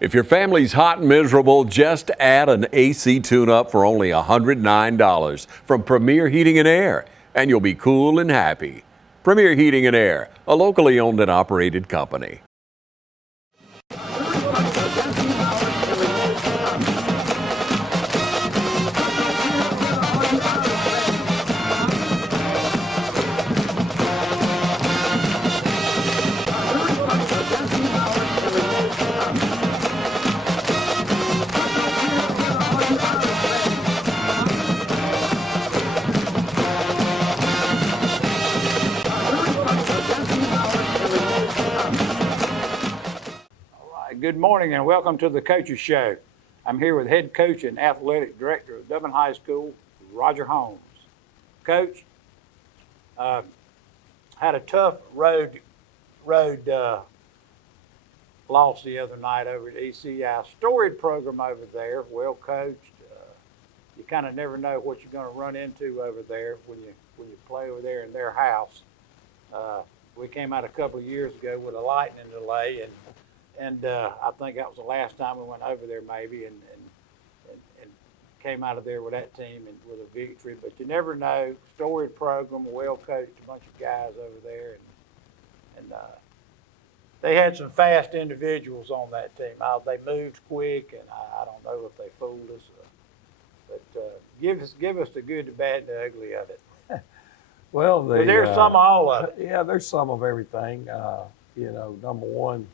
If your family's hot and miserable, just add an AC tune-up for only $109 from Premier Heating and Air, and you'll be cool and happy. Premier Heating and Air, a locally owned and operated company. Good morning and welcome to the Coaches Show. I'm here with head coach and athletic director of Dublin High School, Roger Holmes. Coach, had a tough road loss the other night over at ECI. Storied program over there, well coached. You kind of never know what you're going to run into over there when you play over there in their house. We came out a couple of years ago with a lightning delay, and I think that was the last time we went over there maybe and came out of there with that team and with a victory. But you never know. Storied program, well coached, a bunch of guys over there, and they had some fast individuals on that team. They moved quick, and I don't know if they fooled us. But give us the good, the bad, and the ugly of it. Well, there's some of all of it. Yeah, there's some of everything. Number one,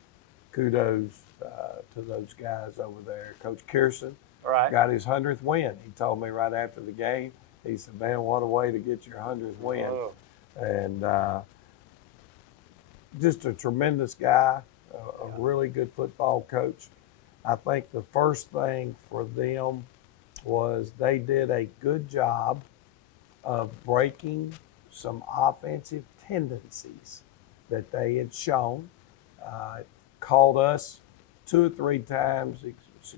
kudos to those guys over there. Coach Kirsten got his 100th win. He told me right after the game, he said, man, what a way to get your 100th win. Oh. And just a tremendous guy, a really good football coach. I think the first thing for them was they did a good job of breaking some offensive tendencies that they had shown. Called us 2 or 3 times,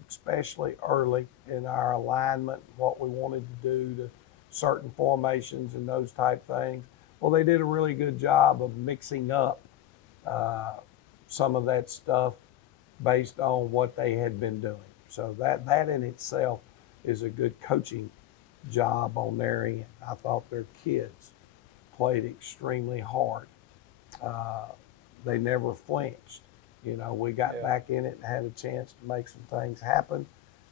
especially early in our alignment, what we wanted to do to certain formations and those type things. Well, they did a really good job of mixing up some of that stuff based on what they had been doing. So that in itself is a good coaching job on their end. I thought their kids played extremely hard. They never flinched. We got back in it and had a chance to make some things happen.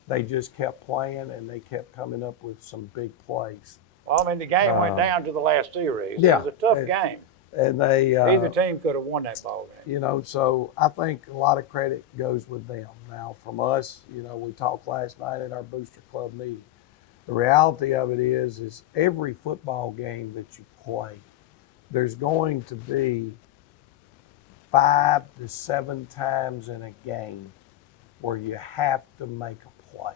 They just kept playing, and they kept coming up with some big plays. Well, the game went down to the last series. Yeah, it was a tough game. And they either team could have won that ball game. So I think a lot of credit goes with them. Now, from us, we talked last night at our Booster Club meeting. The reality of it is every football game that you play, there's going to be 5 to 7 times in a game where you have to make a play.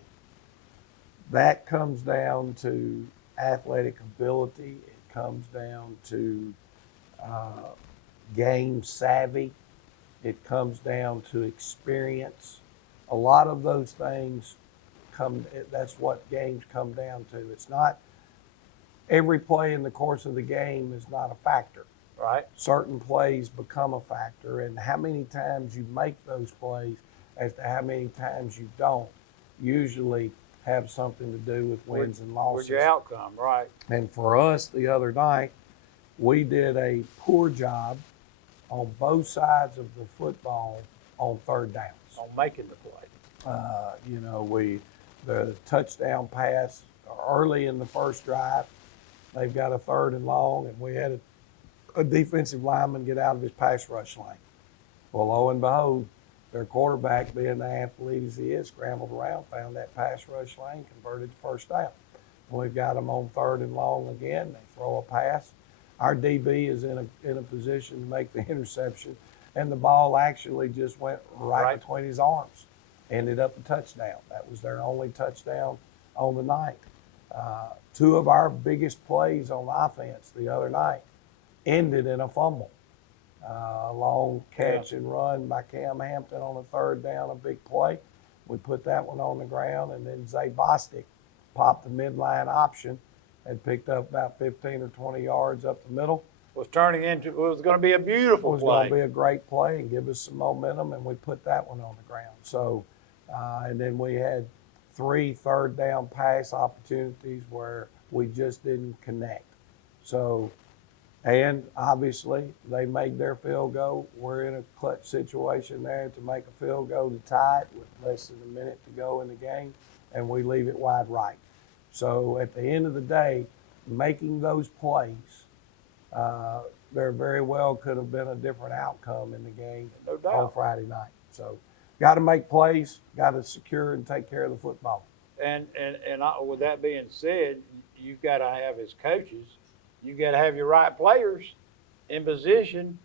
That comes down to athletic ability. It comes down to game savvy. It comes down to experience. A lot of those things that's what games come down to. It's not every play in the course of the game is not a factor. Right. Certain plays become a factor, and how many times you make those plays as to how many times you don't usually have something to do with wins and losses. With your outcome, right. And for us the other night, we did a poor job on both sides of the football on third downs. On making the play. The touchdown pass early in the first drive, they've got a 3rd and long, and we had a defensive lineman get out of his pass rush lane. Well, lo and behold, their quarterback, being the athlete as he is, scrambled around, found that pass rush lane, converted to first down. We've got them on 3rd and long again. They throw a pass. Our DB is in a position to make the interception, and the ball actually just went right between his arms, ended up a touchdown. That was their only touchdown on the night. 2 of our biggest plays on offense the other night ended in a fumble. A long catch and run by Cam Hampton on the 3rd down, a big play. We put that one on the ground, and then Zay Bostic popped the midline option and picked up about 15 or 20 yards up the middle. It was going to be a beautiful play. It was going to be a great play and give us some momentum, and we put that one on the ground. So And then we had 3 third down pass opportunities where we just didn't connect. So, and obviously they made their field goal. We're in a clutch situation there to make a field goal to tie it with less than a minute to go in the game, and we leave it wide right. So at the end of the day, making those plays, there very well could have been a different outcome in the game No doubt. on Friday night. So got to make plays, got to secure and take care of the football. And with that being said, you've got to have, as coaches, you've got to have your right players in position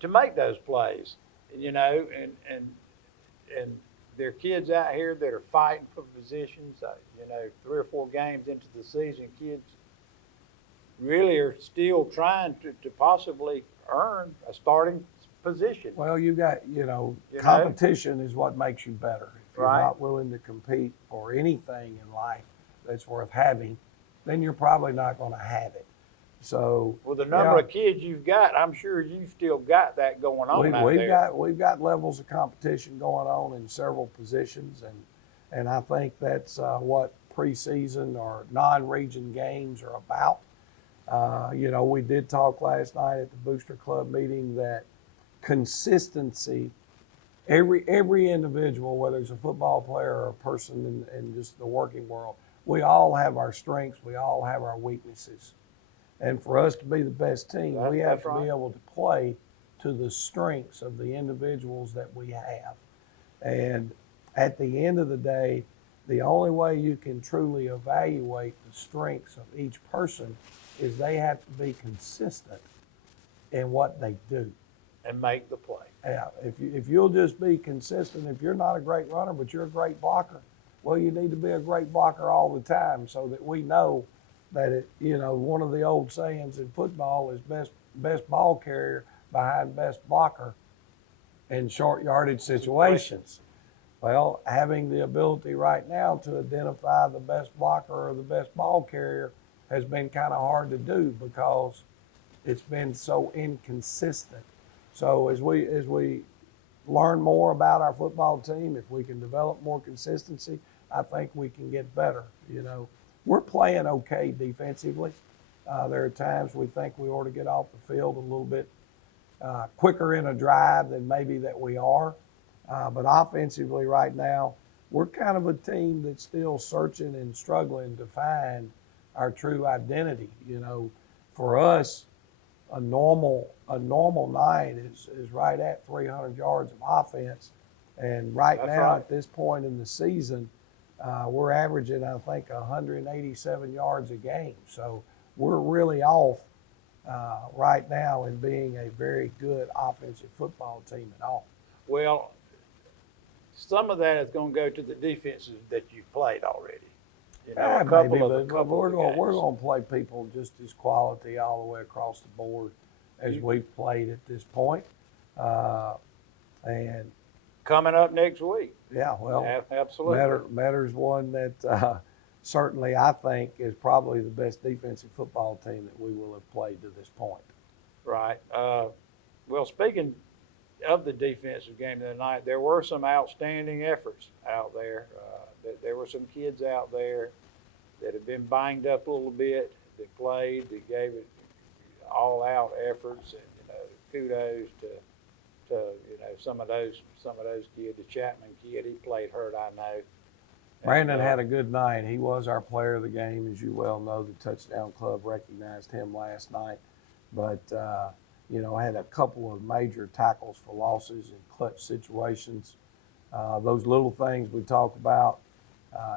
to make those plays. You know, and there are kids out here that are fighting for positions. You know, 3 or 4 games into the season, kids really are still trying to possibly earn a starting position. Well, you got, competition is what makes you better. If you're Right. not willing to compete for anything in life that's worth having, then you're probably not going to have it. So, With the number of kids you've got, I'm sure you've still got that going on out there. we've got levels of competition going on in several positions, and I think that's what preseason or non-region games are about. We did talk last night at the Booster Club meeting that consistency, every individual, whether it's a football player or a person in just the working world, we all have our strengths, we all have our weaknesses. And for us to be the best team, we have That's to right. be able to play to the strengths of the individuals that we have. And at the end of the day, the only way you can truly evaluate the strengths of each person is they have to be consistent in what they do. And make the play. Yeah, if you'll just be consistent, if you're not a great runner, but you're a great blocker, well, you need to be a great blocker all the time so that we know that one of the old sayings in football is best ball carrier behind best blocker in short yardage situations. Well, having the ability right now to identify the best blocker or the best ball carrier has been kind of hard to do because it's been so inconsistent. So as we learn more about our football team, if we can develop more consistency, I think we can get better. We're playing okay defensively. There are times we think we ought to get off the field a little bit quicker in a drive than maybe that we are. But offensively right now, we're kind of a team that's still searching and struggling to find our true identity. For us, a normal night is right at 300 yards of offense. And That's now right. at this point in the season, we're averaging, I think, 187 yards a game. So we're really off right now in being a very good offensive football team at all. Well, some of that is going to go to the defenses that you've played already. A couple Maybe, of but we're games. going to play people just as quality all the way across the board as we've played at this point. And Coming up next week. yeah, well, Absolutely. Metter's one that certainly I think is probably the best defensive football team that we will have played to this point. Right. Well, speaking of the defensive game of the night, there were some outstanding efforts out there. There were some kids out there that have been banged up a little bit, that played, that gave it all-out efforts, and kudos to some of those kids. The Chapman kid, he played hurt, I know. Brandon had a good night. He was our player of the game, as you well know. The Touchdown Club recognized him last night, but had a couple of major tackles for losses in clutch situations. Those little things we talk about.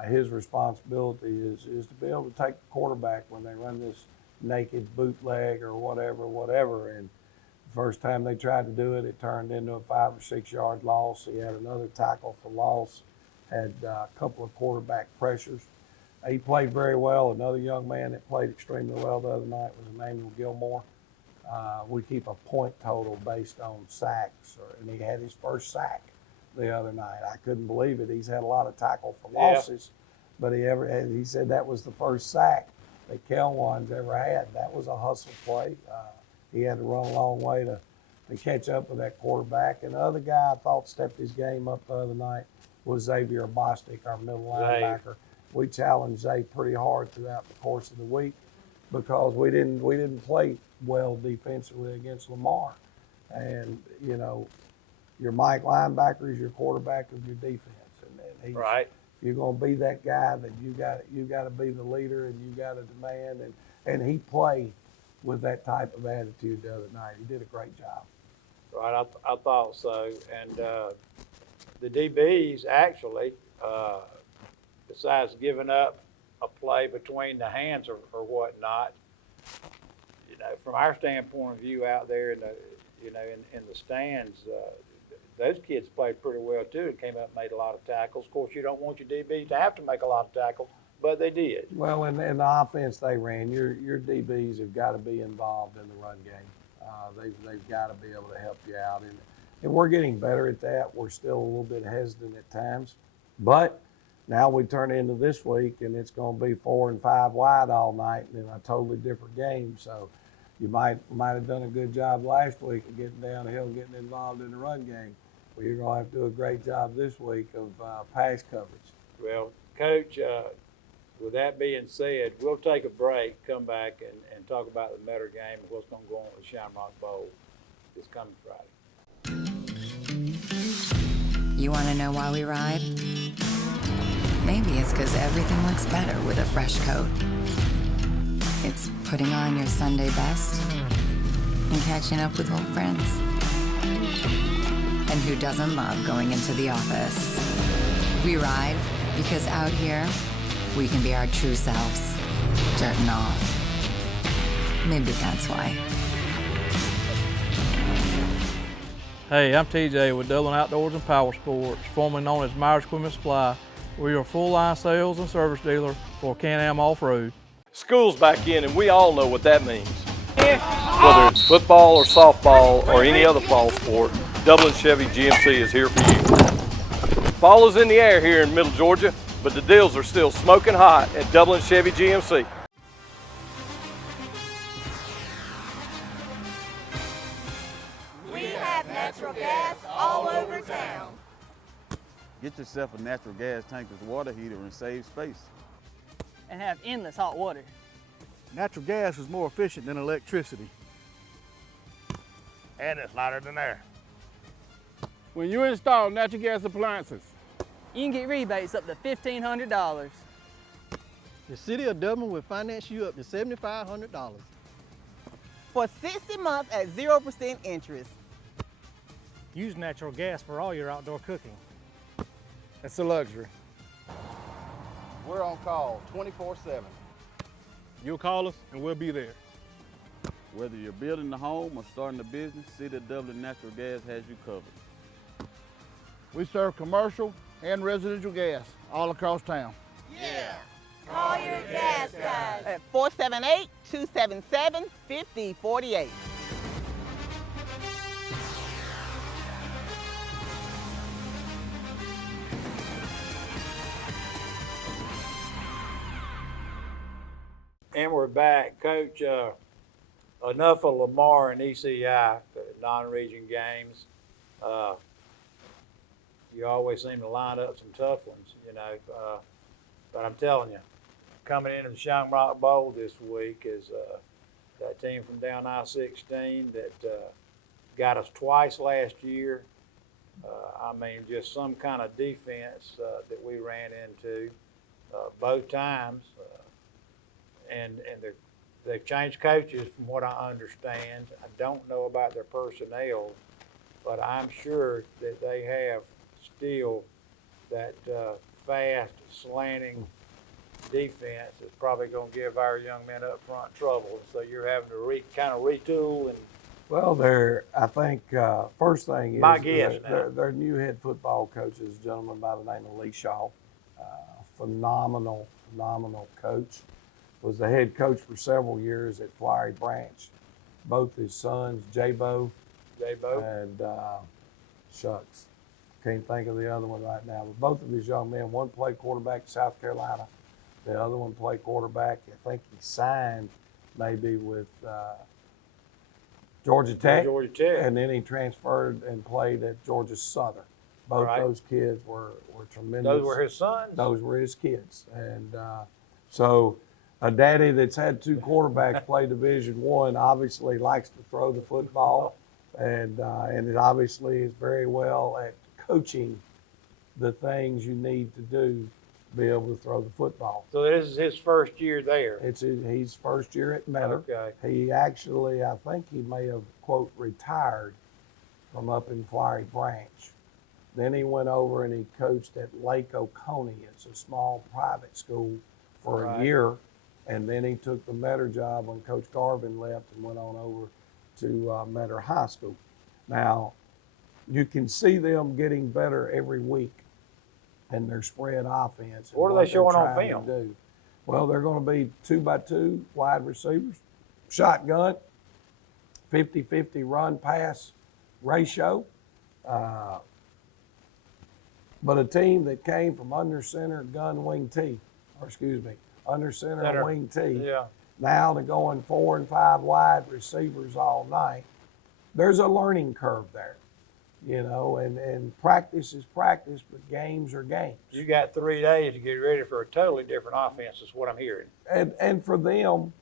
His responsibility is to be able to take the quarterback when they run this naked bootleg or whatever. And the first time they tried to do it, it turned into a 5 or 6 yard loss. He had another tackle for loss, had a couple of quarterback pressures. He played very well. Another young man that played extremely well the other night was Emmanuel Gilmore. We keep a point total based on sacks, and he had his first sack the other night. I couldn't believe it. He's had a lot of tackle for losses, but he said that was the first sack that Kelwan's ever had. That was a hustle play. He had to run a long way to catch up with that quarterback. And the other guy I thought stepped his game up the other night was Xavier Bostic, our middle Zay. linebacker. We challenged Zay pretty hard throughout the course of the week because we didn't play well defensively against Lamar. And, you know, your Mike linebacker is your quarterback of your defense. And he's, Right. if you're going to be that guy, then you got to be the leader and you got to demand. And he played with that type of attitude the other night. He did a great job. Right, I thought so. And the DBs actually, besides giving up a play between the hands or whatnot, you know, from our standpoint of view out there in the, you know, in the stands, those kids played pretty well too and came up and made a lot of tackles. Of course, you don't want your DBs to have to make a lot of tackles, but they did. Well, in the offense they ran, your DBs have got to be involved in the run game. They've got to be able to help you out, and we're getting better at that. We're still a little bit hesitant at times, but now we turn into this week, and it's going to be 4 and 5 wide all night, and in a totally different game. So you might have done a good job last week of getting downhill, getting involved in the run game. Well, you're going to have to do a great job this week of pass coverage. Well, Coach, with that being said, we'll take a break, come back and talk about the Metter game and what's going to go on with the Shamrock Bowl this coming Friday. You want to know why we ride? Maybe it's because everything looks better with a fresh coat. It's putting on your Sunday best and catching up with old friends. And who doesn't love going into the office? We ride because out here, we can be our true selves, dirt and all. Maybe that's why. Hey, I'm TJ with Dublin Outdoors and Power Sports, formerly known as Myers Equipment Supply. We're your full-line sales and service dealer for Can-Am Off-Road. School's back in, and we all know what that means. Whether it's football or softball or any other fall sport, Dublin Chevy GMC is here for you. Fall is in the air here in Middle Georgia, but the deals are still smoking hot at Dublin Chevy GMC. We have natural gas all over town. Get yourself a natural gas tankless water heater and save space. And have endless hot water. Natural gas is more efficient than electricity. And it's lighter than air. When you install natural gas appliances, you can get rebates up to $1,500. The City of Dublin will finance you up to $7,500. For 60 months at 0% interest. Use natural gas for all your outdoor cooking. it's a luxury. We're on call 24/7. You'll call us and we'll be there. Whether you're building a home or starting a business, City of Dublin Natural Gas has you covered. We serve commercial and residential gas all across town. Yeah. Call your gas guys at 478-277-5048. And we're back. Coach, enough of Lamar and ECI, non-region games. You always seem to line up some tough ones, you know. But I'm telling you, coming into the Shamrock Bowl this week is that team from down I-16 that got us twice last year. I mean, just some kind of defense that we ran into both times. And they've changed coaches from what I understand. I don't know about their personnel, but I'm sure that they have still that fast, slanting defense is probably going to give our young men up front trouble. So you're having to kind of retool and. Well, I think first thing is my guess now. Their new head football coach is a gentleman by the name of Lee Shaw. Phenomenal coach. Was the head coach for several years at Flowery Branch. Both his sons, J-Bo and Shucks. Can't think of the other one right now. But both of his young men, one played quarterback in South Carolina. The other one played quarterback. I think he signed maybe with Georgia Tech. Georgia Tech. And then he transferred and played at Georgia Southern. Both Right. those kids were tremendous. Those were his sons? Those were his kids. And so a daddy that's had two quarterbacks play Division I obviously likes to throw the football, and it obviously is very well at coaching the things you need to do to be able to throw the football. So this is his first year there. He's first year at Metter. Okay. He actually, I think he may have, quote, retired from up in Flowery Branch. Then he went over and he coached at Lake Oconee. It's a small private school for Right. a year. And then he took the Metter job when Coach Garvin left and went on over to Metter High School. Now, you can see them getting better every week in their spread offense. and What are they they're showing on trying film? to do. Well, they're going to be 2x2 wide receivers, shotgun, 50-50 run-pass ratio. But a team that came from under center, gun, wing T, under center, Center. wing T. Yeah. Now to going 4 and 5 wide receivers all night. There's a learning curve there, and practice is practice, but games are games. You got 3 days to get ready for a totally different offense, is what I'm hearing. And for them,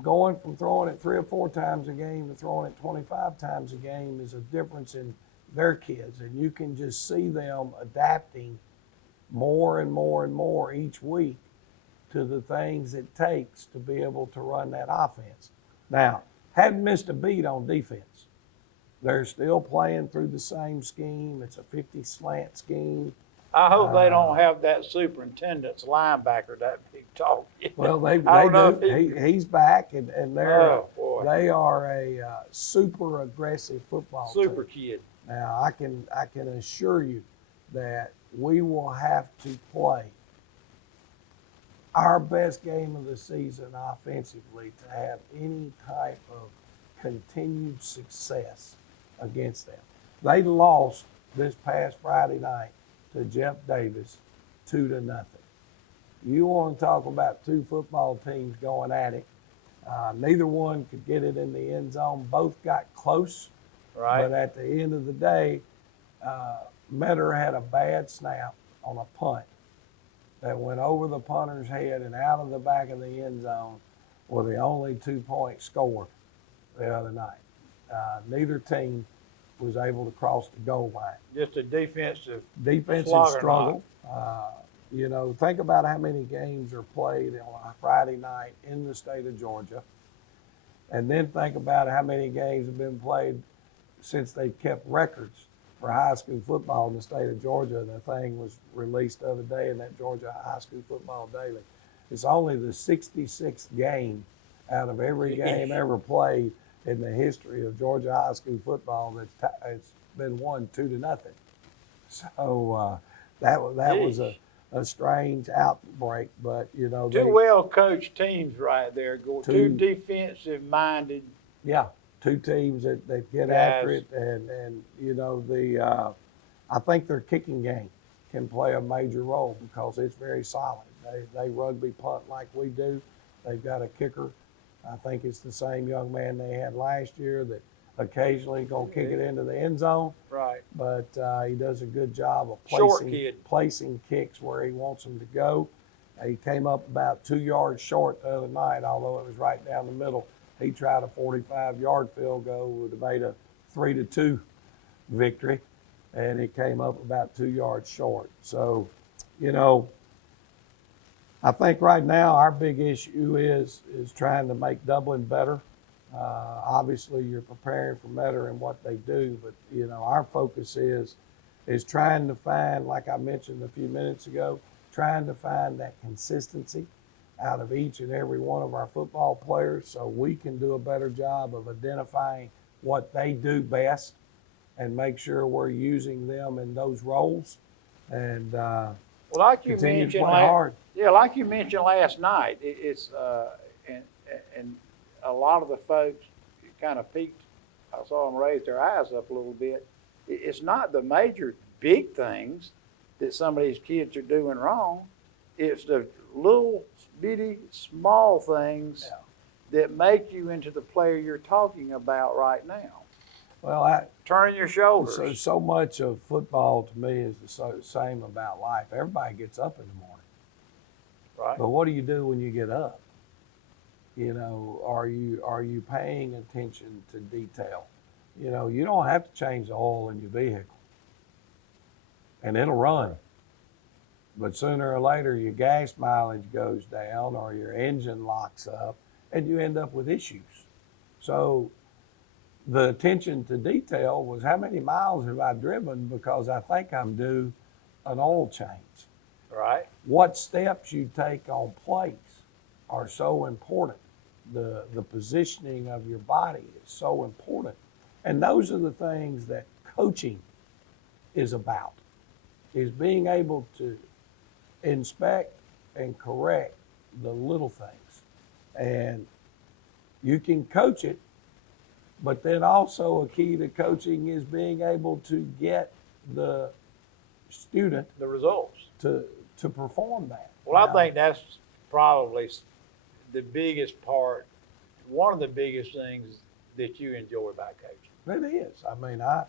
going from throwing it 3 or 4 times a game to throwing it 25 times a game is a difference in their kids. And you can just see them adapting more and more and more each week to the things it takes to be able to run that offense. Now, hadn't missed a beat on defense. They're still playing through the same scheme. It's a 50 slant scheme. I hope they don't have that superintendent's linebacker, that big tall kid. Well, I they don't know do. if He's back, and Oh, boy. they are a super aggressive football Super team. kid. Now, I can assure you that we will have to play our best game of the season offensively to have any type of continued success against them. They lost this past Friday night to Jeff Davis 2-0. You want to talk about two football teams going at it. Neither one could get it in the end zone. Both got close. Right. But at the end of the day, Metter had a bad snap on a punt that went over the punter's head and out of the back of the end zone, were the only 2-point score the other night. Neither team was able to cross the goal line. Just a defensive Defensive struggle. Think about how many games are played on a Friday night in the state of Georgia. And then think about how many games have been played since they've kept records for high school football in the state of Georgia. The thing was released the other day in that Georgia High School Football Daily. It's only the 66th game out of every game ever played in the history of Georgia high school football it's been won 2-0. So that was a strange outbreak, but two well-coached teams right there. Two defensive-minded. Yeah, two teams that get Guys. after it, and I think their kicking game can play a major role because it's very solid. They rugby punt like we do. They've got a kicker. I think it's the same young man they had last year that occasionally gonna kick it into the end zone. Right. But he does a good job of Short kid. placing kicks where he wants them to go. He came up about 2 yards short the other night, although it was right down the middle. He tried a 45-yard field goal, would have made a 3-2 victory, and he came up about 2 yards short. So, I think right now our big issue is trying to make Dublin better. Obviously, you're preparing for Metter and what they do, but our focus is trying to find, like I mentioned a few minutes ago, trying to find that consistency out of each and every one of our football players so we can do a better job of identifying what they do best and make sure we're using them in those roles and like you continue to mentioned, play hard. Yeah, like you mentioned last night, it's and a lot of the folks kind of peeked. I saw them raise their eyes up a little bit. It's not the major big things that some of these kids are doing wrong. It's the little bitty small things that make you into the player you're talking about right now. Well, turning your shoulders. so much of football to me is the same about life. Everybody gets up in the morning. Right. But what do you do when you get up? You know, are you paying attention to detail? You know, you don't have to change the oil in your vehicle, and it'll run. But sooner or later, your gas mileage goes down, or your engine locks up, and you end up with issues. So, the attention to detail was how many miles have I driven because I think I'm due an oil change. Right. What steps you take on place are so important. The positioning of your body is so important. And those are the things that coaching is about, is being able to inspect and correct the little things. And you can coach it, but then also a key to coaching is being able to get the student The results. to perform that. Well, I think that's probably the biggest part, one of the biggest things that you enjoy about coaching. It is. I mean, I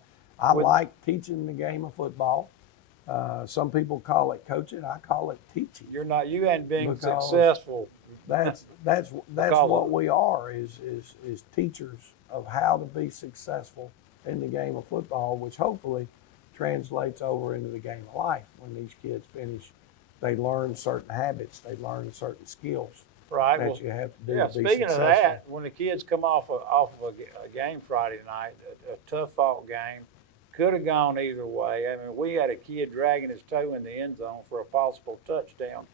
like teaching the game of football. Some people call it coaching. I call it teaching. You hadn't been Because successful. That's what we are is teachers of how to be successful in the game of football, which hopefully translates over into the game of life. When these kids finish, they learn certain habits, they learn certain skills Right. that Well, you have to do yeah, to be speaking successful. of that, when the kids come off of a game Friday night, a tough fought game, could have gone either way. I mean, we had a kid dragging his toe in the end zone for a possible touchdown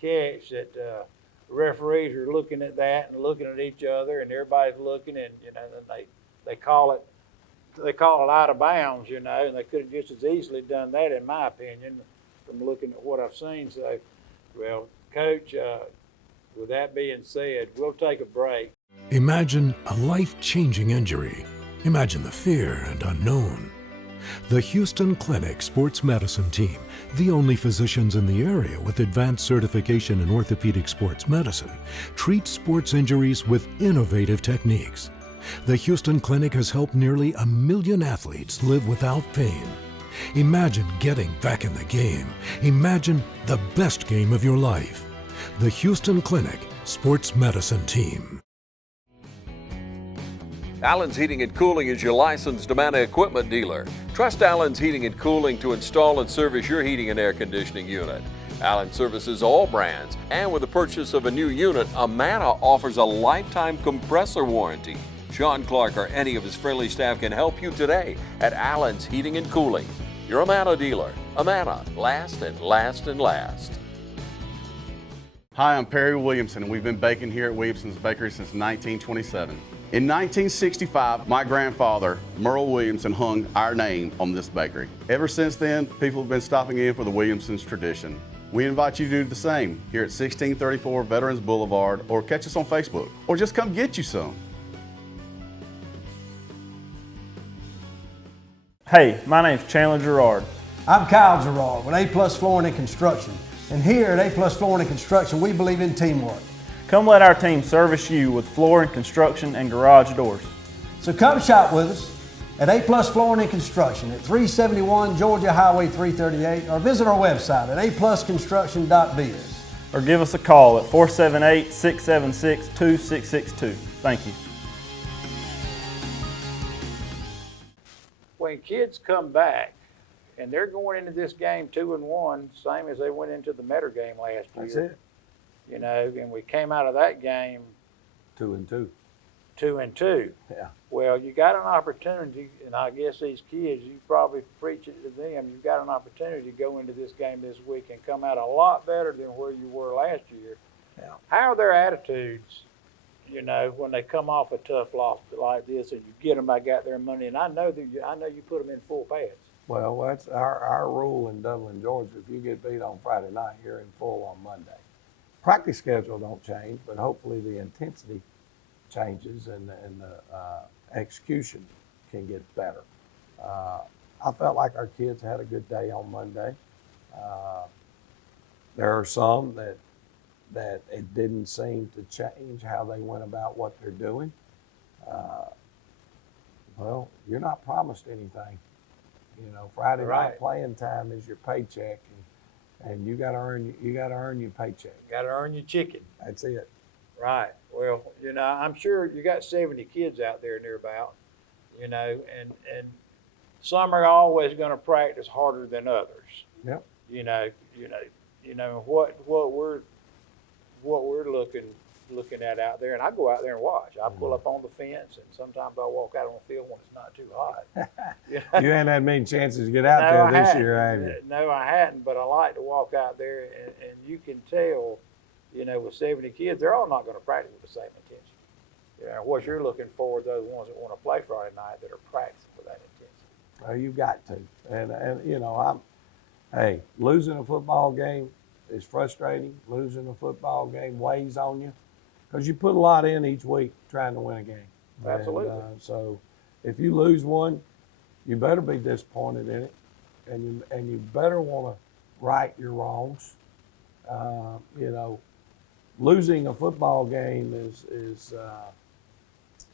catch that referees are looking at that and looking at each other, and everybody's looking, and then they call it out of bounds, and they could have just as easily done that, in my opinion, from looking at what I've seen. So, well, Coach, with that being said, we'll take a break. Imagine a life-changing injury. Imagine the fear and unknown. The Houston Clinic Sports Medicine Team, the only physicians in the area with advanced certification in orthopedic sports medicine, treats sports injuries with innovative techniques. The Houston Clinic has helped nearly 1 million athletes live without pain. Imagine getting back in the game. Imagine the best game of your life. The Houston Clinic Sports Medicine Team. Allen's Heating and Cooling is your licensed Amana equipment dealer. Trust Allen's Heating and Cooling to install and service your heating and air conditioning unit. Allen services all brands, and with the purchase of a new unit, Amana offers a lifetime compressor warranty. Sean Clark or any of his friendly staff can help you today at Allen's Heating and Cooling. Your Amana dealer. Amana, last and last and last. Hi, I'm Perry Williamson, and we've been baking here at Williamson's Bakery since 1927. In 1965, my grandfather, Merle Williamson, hung our name on this bakery. Ever since then, people have been stopping in for the Williamson's tradition. We invite you to do the same here at 1634 Veterans Boulevard, or catch us on Facebook, or just come get you some. Hey, my name's Chandler Gerard. I'm Kyle Gerard with A+ Flooring and Construction. And here at A+ Flooring and Construction, we believe in teamwork. Come let our team service you with flooring, construction, and garage doors. So come shop with us at A+ Flooring and Construction at 371 Georgia Highway 338, or visit our website at aplusconstruction.biz. Or give us a call at 478-676-2662. Thank you. When kids come back and they're going into this game 2-1, same as they went into the Metter game last year. That's it. And we came out of that game 2-2. 2-2. Yeah. Well, you got an opportunity, and I guess these kids, you probably preach it to them, you've got an opportunity to go into this game this week and come out a lot better than where you were last year. Yeah. How are their attitudes, when they come off a tough loss like this, and you get them back out there Monday, and I know you put them in full pads. Well, that's our rule in Dublin, Georgia. If you get beat on Friday night, you're in full on Monday. Practice schedule don't change, but hopefully the intensity changes and the execution can get better. I felt like our kids had a good day on Monday. There are some that it didn't seem to change how they went about what they're doing. Well, you're not promised anything. You know, Friday Right. night playing time is your paycheck, and you got to earn your paycheck. Got to earn your chicken. That's it. Right. Well, you know, I'm sure you got 70 kids out there nearby, you know, and some are always going to practice harder than others. Yep. You know what we're looking at out there, and I go out there and watch. I pull up on the fence, and sometimes I walk out on the field when it's not too hot. You know? You hadn't had many chances to get out No, there I this hadn't. year, have you? No, I hadn't, but I like to walk out there, and you can tell, you know, with 70 kids, they're all not going to practice with the same intention. You know, what you're looking for are those ones that want to play Friday night that are practicing with that intensity. Well, you got to, and you know, hey, losing a football game is frustrating. Losing a football game weighs on you because you put a lot in each week trying to win a game. Absolutely. And, so, if you lose one, you better be disappointed in it, and you better want to right your wrongs. You know, losing a football game is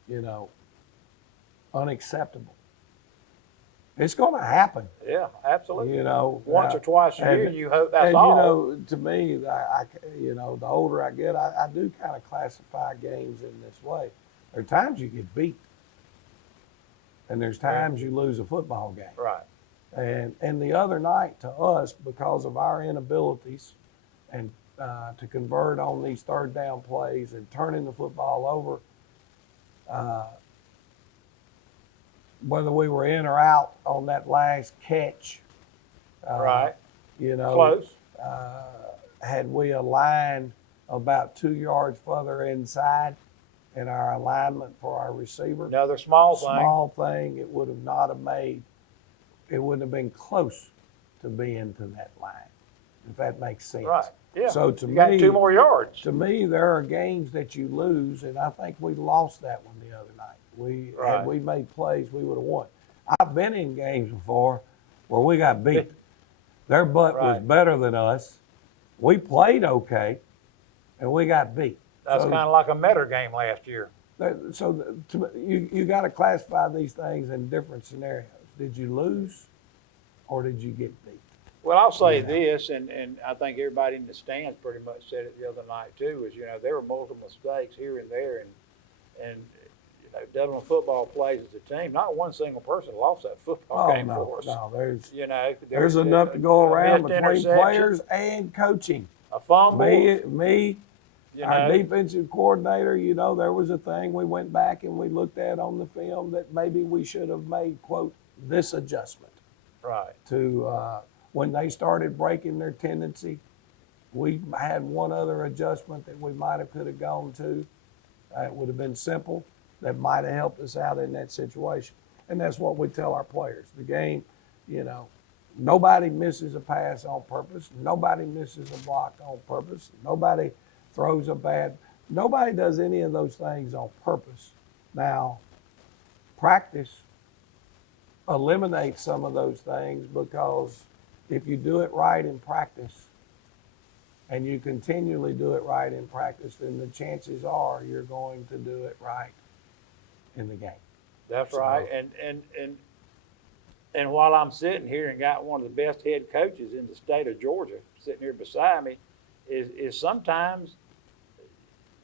you know, unacceptable. It's going to happen. Yeah, absolutely. You know, once or twice a year, you hope that's and, all. you know, to me, you know, the older I get, I do kind of classify games in this way. There are times you get beat, and there's times you lose a football game. Right. And the other night, to us, because of our inabilities and to convert on these third down plays and turning the football over, whether we were in or out on that last catch, Right. You know, Close. Had we aligned about 2 yards further inside in our alignment for our receiver, Another small thing. it would have not have made, it wouldn't have been close to being to that line, if that makes sense. Right. Yeah. So to you me, got 2 more yards. to me, there are games that you lose, and I think we lost that one the other night. Right. Had we made plays, we would have won. I've been in games before where we got beat. Their butt was Right. better than us. We played okay, and we got beat. That's So- kind of like a Metter game last year. So you got to classify these things in different scenarios. Did you lose, or did you get beat? Well, I'll say Yeah. this, and I think everybody in the stands pretty much said it the other night too, is, you know, there were multiple mistakes here and there, and you know, Dublin football plays as a team. Not one single person lost that football game for us. No, there's You know, there's enough to go around missed between interception, players and coaching. a fumble. Me, you our know, defensive coordinator, you know, there was a thing we went back and we looked at on the film that maybe we should have made, quote, this adjustment right. to when they started breaking their tendency. We had one other adjustment that we might have could have gone to. It would have been simple. That might have helped us out in that situation. And that's what we tell our players. The game, you know, nobody misses a pass on purpose. Nobody misses a block on purpose. Nobody throws nobody does any of those things on purpose. Now, practice eliminates some of those things, because if you do it right in practice and you continually do it right in practice, then the chances are you're going to do it right in the game. That's So- right. And while I'm sitting here and got one of the best head coaches in the state of Georgia sitting here beside me, is sometimes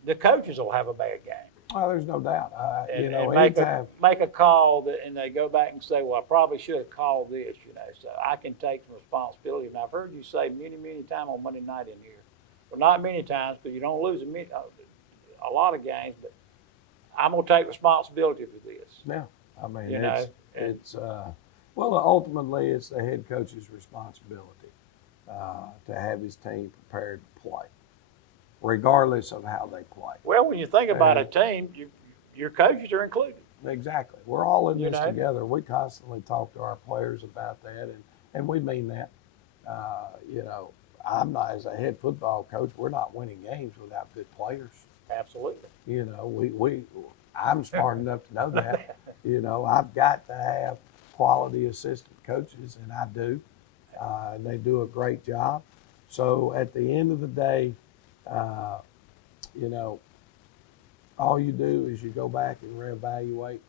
the coaches will have a bad game. Oh, there's no doubt. And, You know, and make anytime. a call and they go back and say, well, I probably should have called this, you know, so I can take some responsibility. And I've heard you say many, many times on Monday night in here, well, not many times, because you don't lose a lot of games, but I'm going to take responsibility for this. Yeah, I mean, You know, it's well, ultimately, it's the head coach's responsibility to have his team prepared to play, regardless of how they play. Well, when you think about a team, your coaches are included. Exactly. We're all in You this know? together. We constantly talk to our players about that, and we mean that. You know, I'm not, as a head football coach, we're not winning games without good players. Absolutely. You know, I'm smart enough to know that. You know, I've got to have quality assistant coaches, and I do. And they do a great job. So at the end of the day, you know, all you do is you go back and reevaluate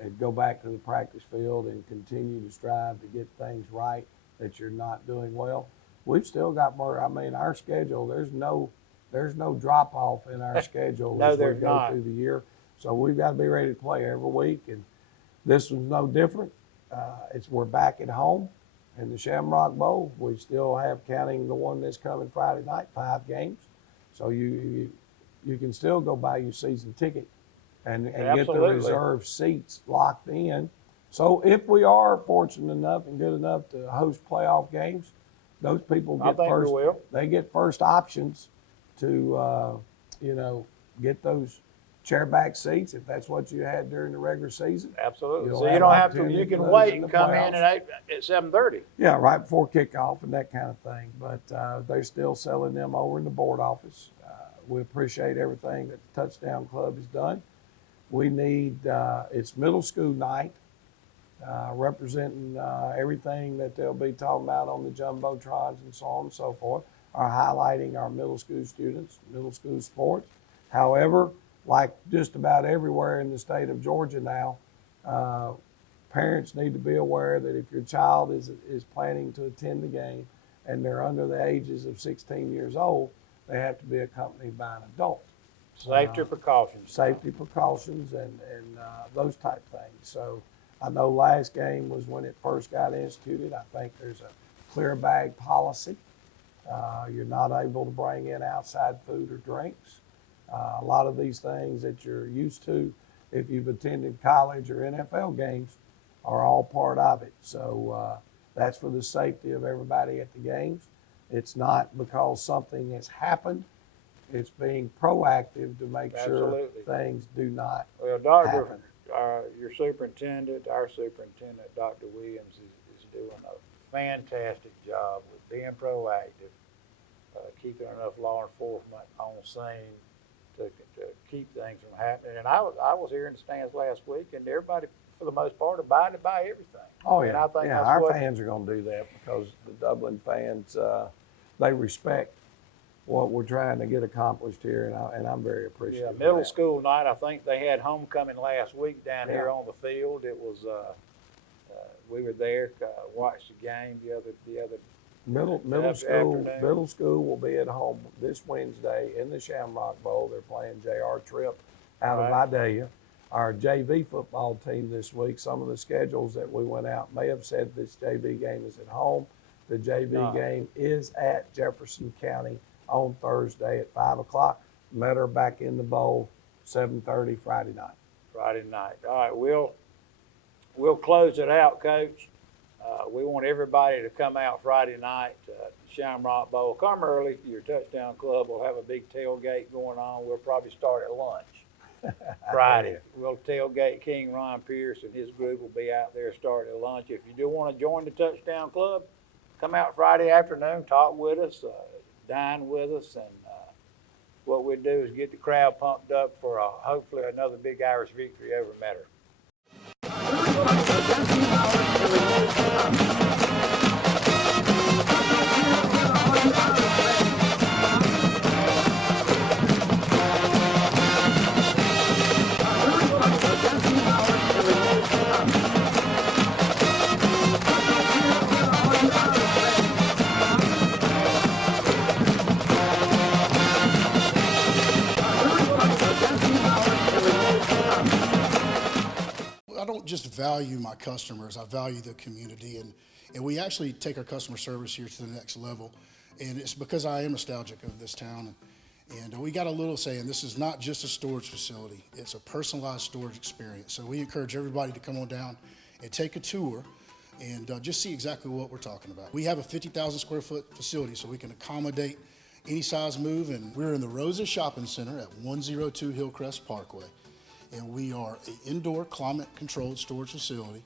and go back to the practice field and continue to strive to get things right that you're not doing well. We've still got more. I mean, our schedule, there's no drop off in our schedule No, as we there's go not. through the year. So we've got to be ready to play every week, and this was no different. We're back at home in the Shamrock Bowl. We still have, counting the one that's coming Friday night, 5 games. So you can still go buy your season ticket and get the Absolutely. reserved seats locked in. So if we are fortunate enough and good enough to host playoff games, those people I get think we first. will. They get first options to get those chairback seats if that's what you had during the regular season. Absolutely. You'll So you have don't have to. opportunity You to can lose wait in and the come in playoffs. at 7:30. Yeah, right before kickoff and that kind of thing. But they're still selling them over in the board office. We appreciate everything that the Touchdown Club has done. We need, it's middle school night, representing everything that they'll be talking about on the Jumbotrons and so on and so forth, are highlighting our middle school students, middle school sports. However, like just about everywhere in the state of Georgia now, parents need to be aware that if your child is planning to attend the game and they're under the ages of 16 years old, they have to be accompanied by an adult. Safety precautions. Safety precautions and those type things. So I know last game was when it first got instituted. I think there's a clear bag policy. You're not able to bring in outside food or drinks. A lot of these things that you're used to if you've attended college or NFL games are all part of it. So that's for the safety of everybody at the games. It's not because something has happened. It's being proactive to make Absolutely. sure things do not Well, happen. your superintendent, our superintendent, Dr. Williams, is doing a fantastic job with being proactive, keeping enough law enforcement on scene to keep things from happening. And I was here in the stands last week, and everybody, for the most part, abided by everything. Oh And yeah, I think yeah. that's Our what, fans are going to do that because the Dublin fans, they respect what we're trying to get accomplished here, and I'm very appreciative. Yeah, of middle that. school night. I think they had homecoming last week down here Yeah. on the field. It was we were there, watched the game the other Middle afternoon. school will be at home this Wednesday in the Shamrock Bowl. They're playing J.R. Tripp out of Vidalia. Our JV football team this week, some of the schedules that we went out may have said this JV game is at home. The JV game is at Jefferson County on Thursday at 5 o'clock. Met her back in the bowl 7:30 Friday night. Friday night. All right, we'll close it out, Coach. We want everybody to come out Friday night, Shamrock Bowl. Come early. Your Touchdown Club will have a big tailgate going on. We'll probably start at lunch Friday. We'll tailgate King Ron Pierce and his group will be out there starting at lunch. If you do want to join the Touchdown Club, come out Friday afternoon, talk with us, dine with us, and what we'll do is get the crowd pumped up for hopefully another big Irish victory over Metter. I don't just value my customers, I value the community, and we actually take our customer service here to the next level. And it's because I am nostalgic of this town. And we got a little saying, this is not just a storage facility, it's a personalized storage experience. So we encourage everybody to come on down and take a tour and just see exactly what we're talking about. We have a 50,000 square foot facility, so we can accommodate any size move. And we're in the Roses Shopping Center at 102 Hillcrest Parkway. And we are an indoor climate controlled storage facility.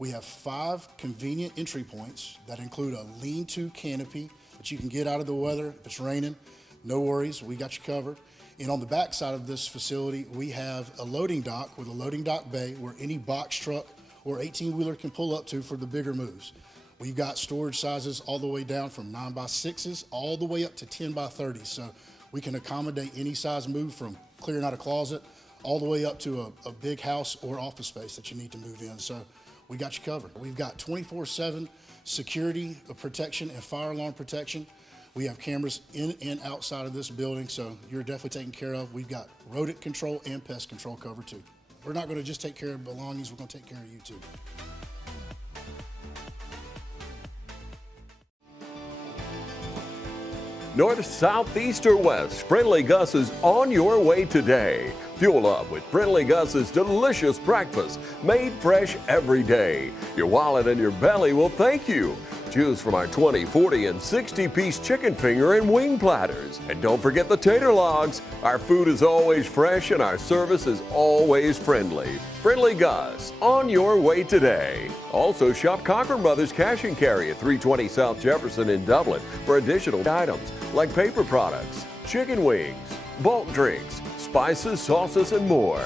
We have 5 convenient entry points that include a lean-to canopy that you can get out of the weather if it's raining. No worries, we got you covered. And on the back side of this facility, we have a loading dock with a loading dock bay where any box truck or 18-wheeler can pull up to for the bigger moves. We've got storage sizes all the way down from 9x6s all the way up to 10x30s. So we can accommodate any size move, from clearing out a closet all the way up to a big house or office space that you need to move in. So we got you covered. We've got 24/7 security protection and fire alarm protection. We have cameras in and outside of this building, so you're definitely taken care of. We've got rodent control and pest control covered too. We're not going to just take care of belongings, we're going to take care of you too. North, south, east, or west, Friendly Gus is on your way today. Fuel up with Friendly Gus's delicious breakfast, made fresh every day. Your wallet and your belly will thank you. Choose from our 20, 40, and 60-piece chicken finger and wing platters. And don't forget the tater logs. Our food is always fresh and our service is always friendly. Friendly Gus, on your way today. Also shop Cochran Brothers Cash and Carry at 320 South Jefferson in Dublin for additional items like paper products, chicken wings, bulk drinks, spices, sauces, and more.